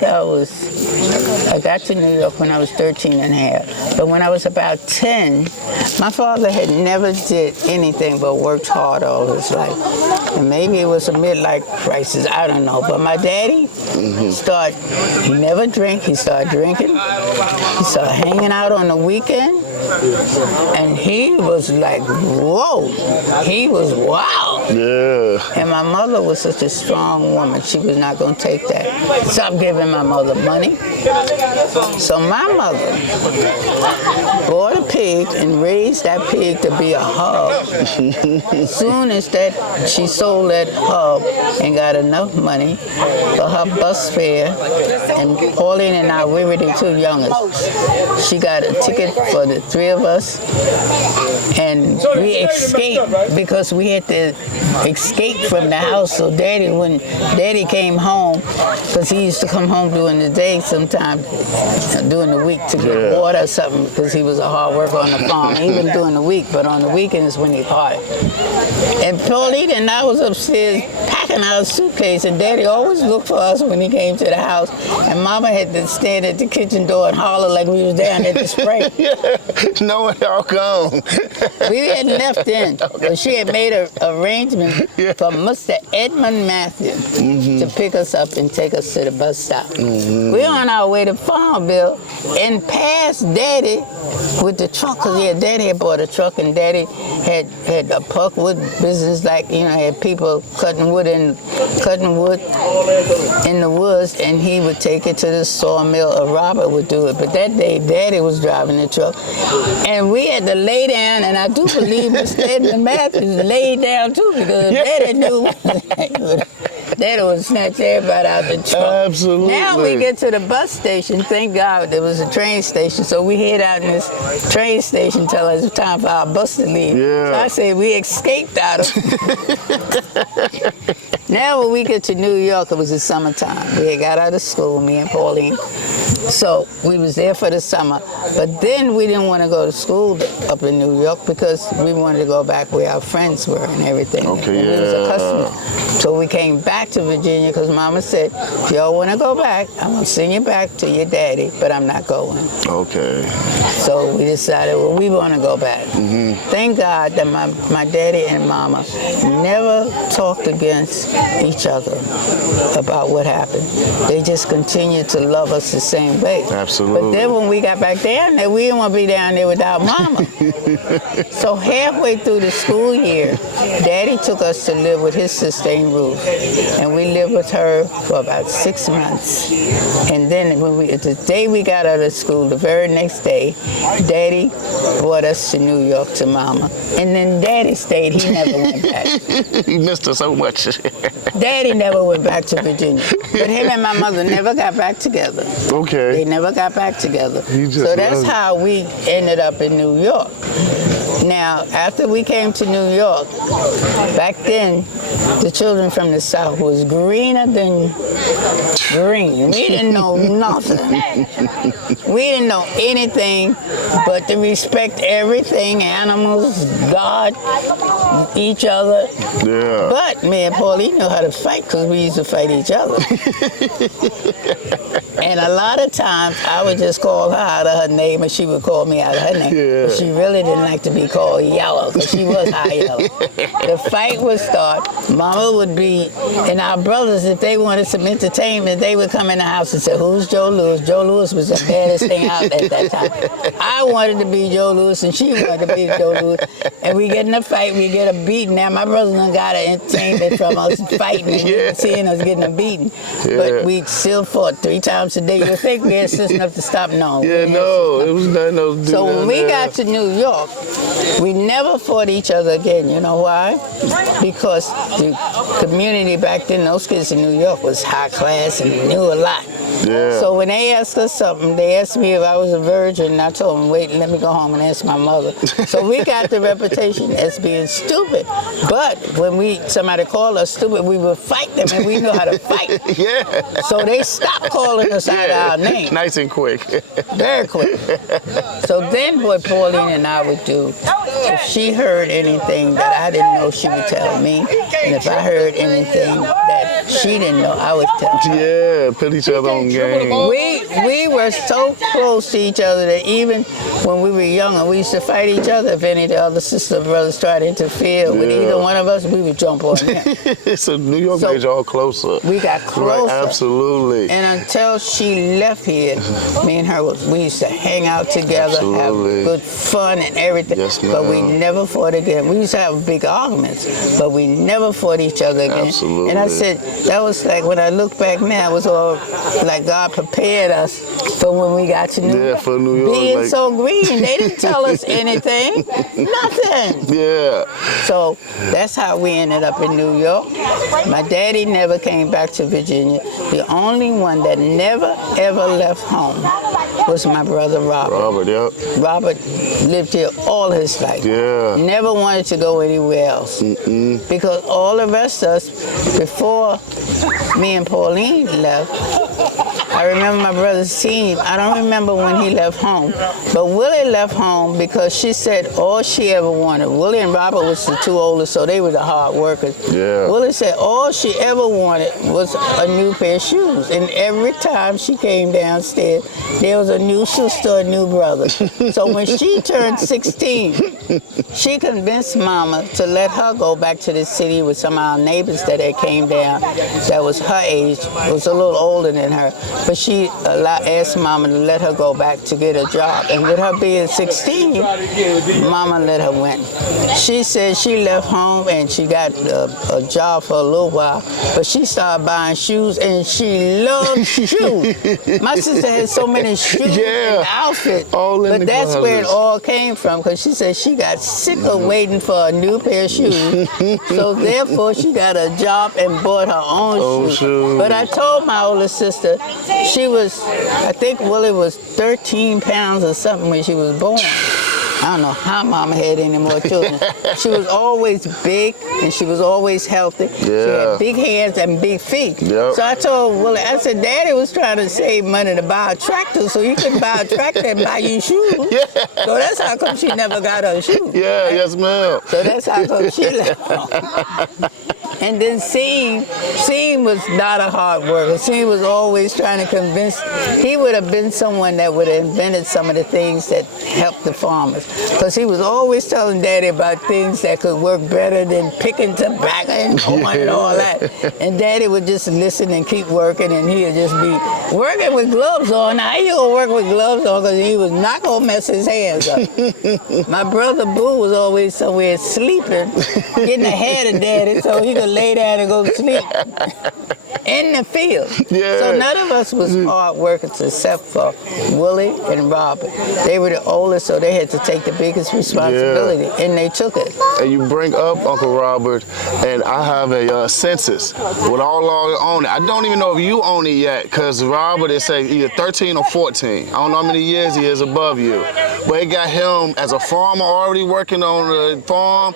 I got to New York when I was 13 and a half. But when I was about 10, my father had never did anything but worked hard all his life. And maybe it was a midlife crisis, I don't know. But my daddy he never drank, he started drinking. He started hanging out on the weekend. And he was like, whoa, he was wild. Yeah. And my mother was such a strong woman. She was not going to take that. Stop giving my mother money. So my mother bought a pig and raised that pig to be a hub. As soon as she sold that hub and got enough money for her bus fare, and Pauline and I, we were the two youngest. She got a ticket for the three of us, and we escaped because we had to escape from the house. So when Daddy came home, because he used to come home during the day sometimes, during the week to get water or something, because he was a hard worker on the farm, even during the week, but on the weekends when he caught it. And Pauline and I was upstairs packing our suitcase, and Daddy always looked for us when he came to the house, and Mama had to stand at the kitchen door and holler like we was down at the spray. No one y'all gone. We had left in, but she had made an arrangement for Mr. Edmund Matthews to pick us up and take us to the bus stop. We're on our way to Farmville and passed Daddy with the truck, because Daddy had bought a truck, and Daddy had a Puckwood business, like, had people cutting wood in the woods, and he would take it to the sawmill, or Robert would do it. But that day, Daddy was driving the truck, and we had to lay down, and I do believe Mr. Edmund Matthews laid down too, because Daddy knew Daddy would snatch everybody out the truck. Absolutely. Now we get to the bus station. Thank God there was a train station, so we head out in this train station till it's time for our bus to leave. Yeah. So I say we escaped out of Now when we get to New York, it was the summertime. We had got out of school, me and Pauline. So we was there for the summer. But then we didn't want to go to school up in New York because we wanted to go back where our friends were and everything. Okay, and we was accustomed. So we came back to Virginia because Mama said, if y'all want to go back, I'm going to send you back to your daddy, but I'm not going. Okay. So we decided, well, we want to go back. Thank God that my daddy and Mama never talked against each other about what happened. They just continued to love us the same way. Absolutely. But then when we got back down there, we didn't want to be down there without Mama. So halfway through the school year, Daddy took us to live with his sister in Ruth. And we lived with her for about 6 months. And then the day we got out of school, the very next day, Daddy brought us to New York to Mama. And then Daddy stayed. He never went back. He missed us so much. Daddy never went back to Virginia. But him and my mother never got back together. Okay. They never got back together. So that's how we ended up in New York. Now, after we came to New York, back then, the children from the South was greener than green. We didn't know nothing. We didn't know anything but to respect everything, animals, God, each other. Yeah. But me and Pauline knew how to fight because we used to fight each other. And a lot of times, I would just call her out of her name, and she would call me out of her name. Yeah. But she really didn't like to be called yellow, because she was high yellow. The fight would start. Mama would be, and our brothers, if they wanted some entertainment, they would come in the house and say, who's Joe Louis? Joe Louis was the baddest thing out at that time. I wanted to be Joe Louis, and she wanted to be Joe Louis. And we get in a fight, we get a beating. Now, my brothers done got an entertainment from us fighting and seeing us getting a beating. But we still fought 3 times a day. You think we had sense enough to stop? No. Yeah, no, it was nothing else to do. So when we got to New York, we never fought each other again. You know why? Because the community back then, those kids in New York was high class and knew a lot. Yeah. So when they asked us something, they asked me if I was a virgin, and I told them, wait, let me go home and ask my mother. So we got the reputation as being stupid. But when somebody called us stupid, we would fight them, and we knew how to fight. Yeah. So they stopped calling us out of our name. Nice and quick. Very quick. So then what Pauline and I would do if she heard anything that I didn't know, she would tell me. And if I heard anything that she didn't know, I would tell her. Yeah, put each other on game. We were so close to each other that even when we were younger, we used to fight each other. If any of the other sister brothers tried to interfere with either one of us, we would jump on them. So New York made y'all closer. We got closer. Right, absolutely. And until she left here, me and her, we used to hang out together, Absolutely. have good fun and everything. Yes, but we ma'am. never fought again. We used to have big arguments, but we never fought each other again. Absolutely. And I said, that was like, when I look back now, it was all like God prepared us for when we got to New York. Yeah, for New York. Being like, so green, they didn't tell us anything, nothing. yeah. So that's how we ended up in New York. My daddy never came back to Virginia. The only one that never, ever left home was my brother Robert. Robert, yep. Robert lived here all his life. Yeah. Never wanted to go anywhere else. Because all the rest of us, before me and Pauline left, I remember my brother's team. I don't remember when he left home, but Willie left home because she said all she ever wanted. Willie and Robert was the two oldest, so they were the hard workers. Yeah. Willie said all she ever wanted was a new pair of shoes, and every time she came downstairs, there was a new sister, a new brother. So when she turned 16, she convinced Mama to let her go back to the city with some of our neighbors that had came down that was her age, was a little older than her. But she asked Mama to let her go back to get a job. And with her being 16, Mama let her win. She said she left home and she got a job for a little while, but she started buying shoes and she loved shoes. My sister had so many shoes and outfits, but that's where it all came from, because she said she got sick of waiting for a new pair of shoes. So therefore she got a job and bought her own shoes. But I told my older sister, she was, I think Willie was 13 pounds or something when she was born. I don't know how Mama had any more children. She was always big and she was always healthy. Yeah. She had big hands and big feet. Yep. So I told Willie, I said, Daddy was trying to save money to buy a tractor so you can buy a tractor and buy you shoes. Yeah. So that's how come she never got her shoes. Yeah, yes, ma'am. So that's how come she left home. And then Seam was not a hard worker. Seam was always trying to convince, he would have been someone that would have invented some of the things that helped the farmers. Because he was always telling Daddy about things that could work better than picking tobacco and corn and all that. And Daddy would just listen and keep working, and he'd just be working with gloves on. Now, how you gonna work with gloves on? Because he was not gonna mess his hands up. My brother Boo was always somewhere sleeping, getting ahead of Daddy so he could lay down and go to sleep in the field. Yeah. So none of us was hard workers except for Willie and Robert. They were the oldest, so they had to take the biggest responsibility, and they took it. And you bring up Uncle Robert, and I have a census with all y'all on it. I don't even know if you own it yet, because Robert is say either 13 or 14. I don't know how many years he is above you. But it got him as a farmer already working on the farm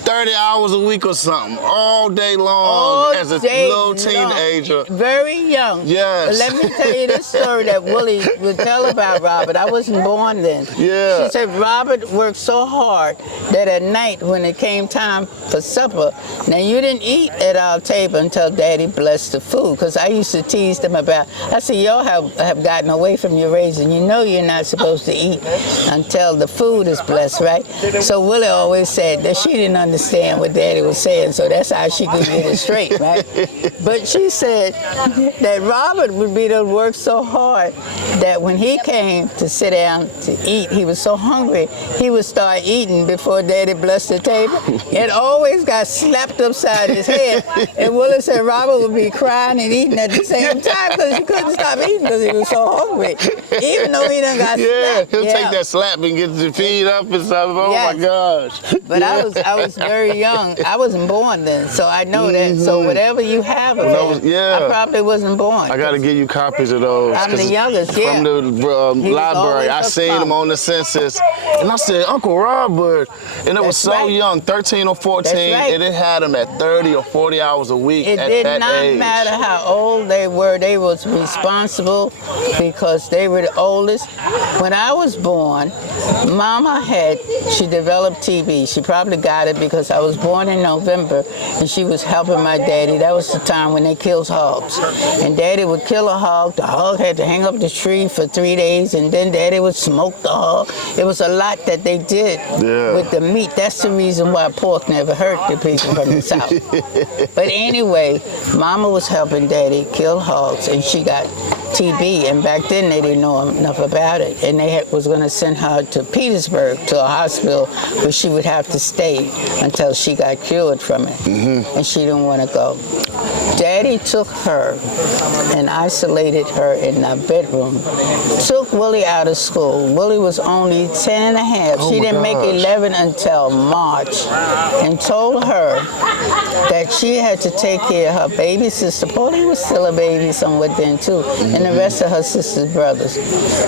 30 hours a week or something, all day long as a little teenager. Very young. Yes. But let me tell you this story that Willie would tell about Robert. I wasn't born then. Yeah. She said Robert worked so hard that at night when it came time for supper, now you didn't eat at our table until Daddy blessed the food, because I used to tease them about, I said, y'all have gotten away from your raising. You know you're not supposed to eat until the food is blessed, right? So Willie always said that she didn't understand what Daddy was saying, so that's how she could get it straight, right? But she said that Robert would be to work so hard that when he came to sit down to eat, he was so hungry, he would start eating before Daddy blessed the table. It always got slapped upside his head. And Willie said Robert would be crying and eating at the same time because he couldn't stop eating because he was so hungry. Even though he done got slapped. He'll take that slap and get the feed up and stuff. Oh my gosh. But I was very young. I wasn't born then, so I know that. So whatever you have of it, I probably wasn't born. I got to give you copies of those. I'm the youngest, From the library. I seen them on the census. And I said, Uncle Robert. And it was so young, 13 or 14. And it had him at 30 or 40 hours a week it at did that not age. matter how old they were. They was responsible responsible because they were the oldest. When I was born, Mama she developed TB. She probably got it because I was born in November and she was helping my daddy. That was the time when they killed hogs. And Daddy would kill a hog. The hog had to hang up the tree for 3 days, and then Daddy would smoke the hog. It was a lot that they did with the meat. That's the reason why pork never hurt the people from the South. But anyway, Mama was helping Daddy kill hogs, and she got TB, and back then they didn't know enough about it, and they was going to send her to Petersburg to a hospital where she would have to stay until she got cured from it, and she didn't want to go. Daddy took her and isolated her in the bedroom, took Willie out of school. Willie was only 10 and a half. She didn't make 11 until March, and told her that she had to take care of her baby sister. Pauline was still a baby somewhat then too, and the rest of her sister's brothers.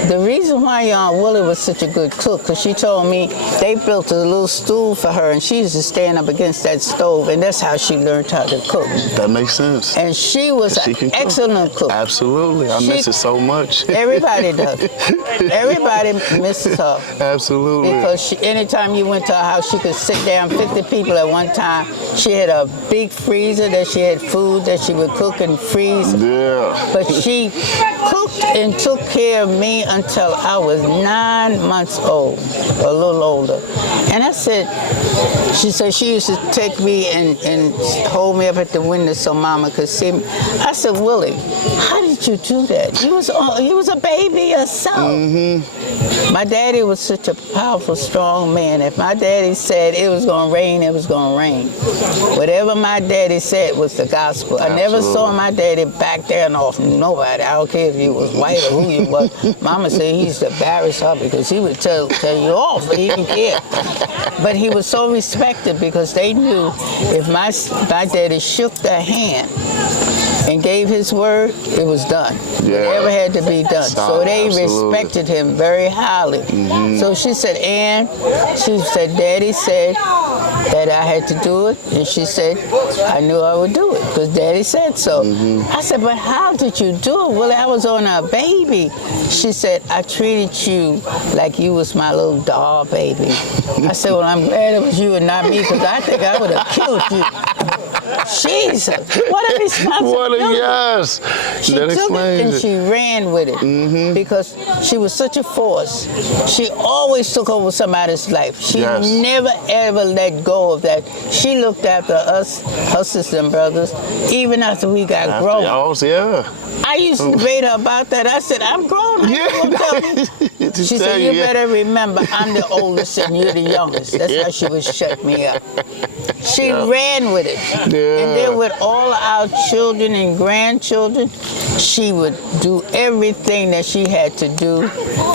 The reason why Willie was such a good cook, because she told me they built a little stool for her, and she used to stand up against that stove, and that's how she learned how to cook. That makes sense. And she was an excellent cook. Absolutely. I miss it so much. Everybody does. Everybody misses her. Absolutely. Because anytime you went to her house, she could sit down 50 people at one time. She had a big freezer that she had food that she would cook and freeze. Yeah. But she cooked and took care of me until I was 9 months old, a little older. And I said, she said she used to take me and hold me up at the window so Mama could see me. I said, Willie, how did you do that? You was a baby yourself. My daddy was such a powerful, strong man. If my daddy said it was going to rain, it was going to rain. Whatever my daddy said was the gospel. I never saw my daddy back there off nobody. I don't care if you was white or who you was. Mama said he used to embarrass her because he would tell you off. He didn't care. But he was so respected because they knew if my daddy shook their hand and gave his word, it was done. Whatever had to be done. So they respected him very highly. So she said, Ann, she said, Daddy said that I had to do it. And she said, I knew I would do it because Daddy said so. I said, but how did you do it? Well, I was on a baby. She said, I treated you like you was my little doll baby. I said, well, I'm glad it was you and not me because I think I would have killed you. Jesus, what a responsibility. Yes. She took it and she ran with it because she was such a force. She always took over somebody's life. She never, ever let go of that. She looked after us, her sisters and brothers, even after we got grown. I used to debate her about that. I said, I'm grown. She said, you better remember, I'm the oldest and you're the youngest. That's how she would shut me up. She ran with it. And then with all our children and grandchildren, she would do everything that she had to do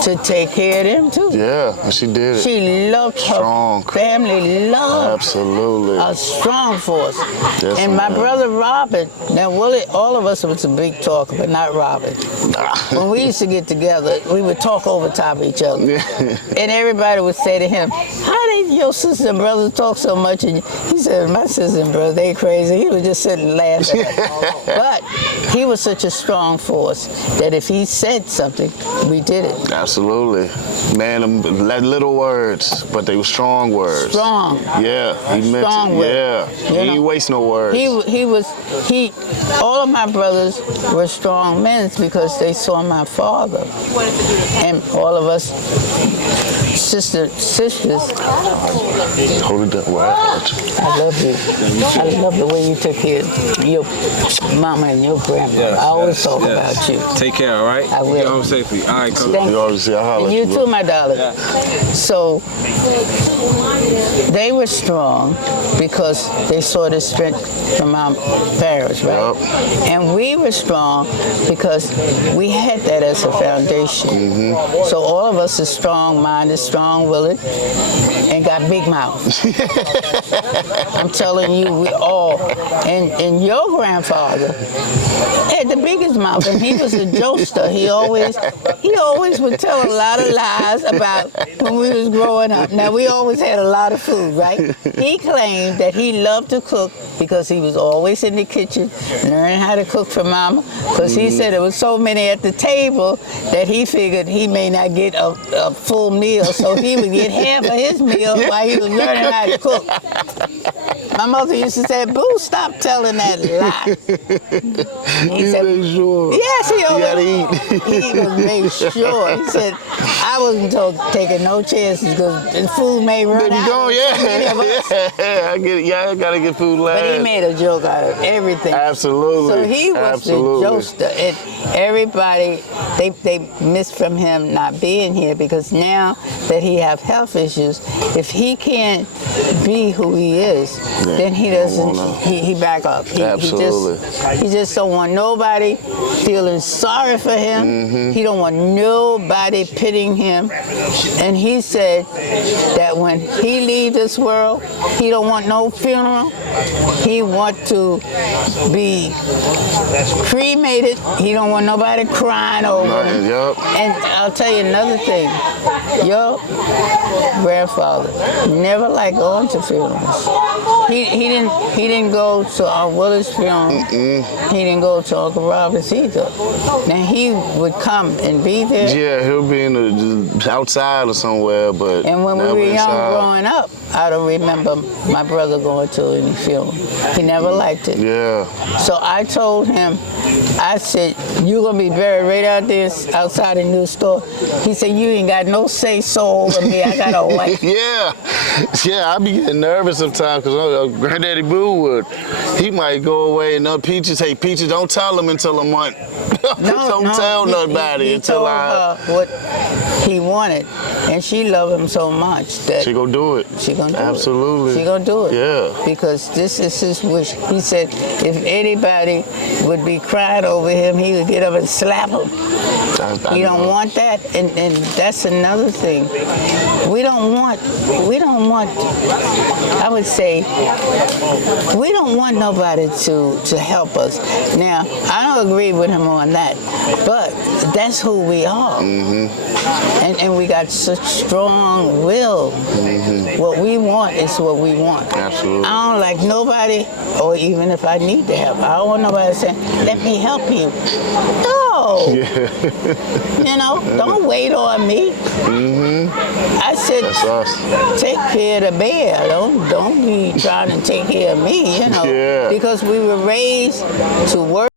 to take care of them too. Yeah, she did it. She loved her family, absolutely a strong force. And my brother Robert, now Willie, all of us was a big talker, but not Robert. When we used to get together, we would talk over top of each other. And everybody would say to him, how did your sister and brothers talk so much? And he said, my sister and brothers, they crazy. He would just sit and laugh at it. But he was such a strong force that if he said something, we did it. Absolutely. Man, them little words, but they were strong words. Strong. Yeah, he meant it. Yeah, he ain't waste no words. All of my brothers were strong men because they saw my father. And all of us sisters. Hold it down. I love you. I love the way you took care of your mama and your grandma. I always talk about you. Take care, all right? I will. Get home safely. All right, cool. Thank you. Always say, and you too, my darling. So they were strong because they saw the strength from our parents, right? And we were strong because we had that as a foundation. So all of us are strong-minded, strong-willed, and got big mouths. I'm telling you, we all Oh, and your grandfather had the biggest mouth, and he was a jokester. He always would tell a lot of lies about when we was growing up. Now, we always had a lot of food, right? He claimed that he loved to cook because he was always in the kitchen learning how to cook for Mama, because he said there was so many at the table that he figured he may not get a full meal, so he would get half of his meal while he was learning how to cook. My mother used to say, "Boo, stop telling that lie." He said, made sure. Yes, he always. You gotta eat. He was made sure. He said, "I wasn't taking no chances because the food may run There you out." go, So many of us. yeah. I get it. Yeah, I gotta get food last. But he made a joke out of everything. Absolutely. So he was Absolutely. the jokester. And everybody, they missed from him not being here, because now that he have health issues, if he can't be who he is, then he doesn't, he back up. Absolutely. He just don't want nobody feeling sorry for him. He don't want nobody pitying him. And he said that when he leave this world, he don't want no funeral. He want to be cremated. He don't want nobody crying over him. Yep. And I'll tell you another thing. Your grandfather never liked going to funerals. He didn't go to Aunt Willie's funeral. He didn't go to Uncle Robert's either. Now he would come and be there. Yeah, he'll be in the outside or somewhere, but And when we never were young inside. growing up, I don't remember my brother going to any funeral. He never liked it. Yeah. So I told him, I said, "You gonna be buried right out there outside the new store." He said, "You ain't got no say so over me. I got a wife." Yeah, I be getting nervous sometimes because Granddaddy Boo would. He might go away and Peaches, hey, Peaches, don't tell him until a month. Don't tell nobody he until told her what he wanted, and she loved him so much that She gonna do it. she gonna do Absolutely. it. She gonna do it. Yeah. Because this is his wish. He said if anybody would be crying over him, he would get up and slap him. I He don't know. want that, and that's another thing. We don't want, I would say, we don't want nobody to help us. Now, I don't agree with him on that, but that's who we are. And we got such strong will. What we want is what we want. Absolutely. I don't like nobody, or even if I need to help, I don't want nobody saying, "Let me help you." No. You know, don't wait on me. I said, That's us. take care of the bear. Don't be trying to take care of me, you know. Yeah. Because we were raised to work.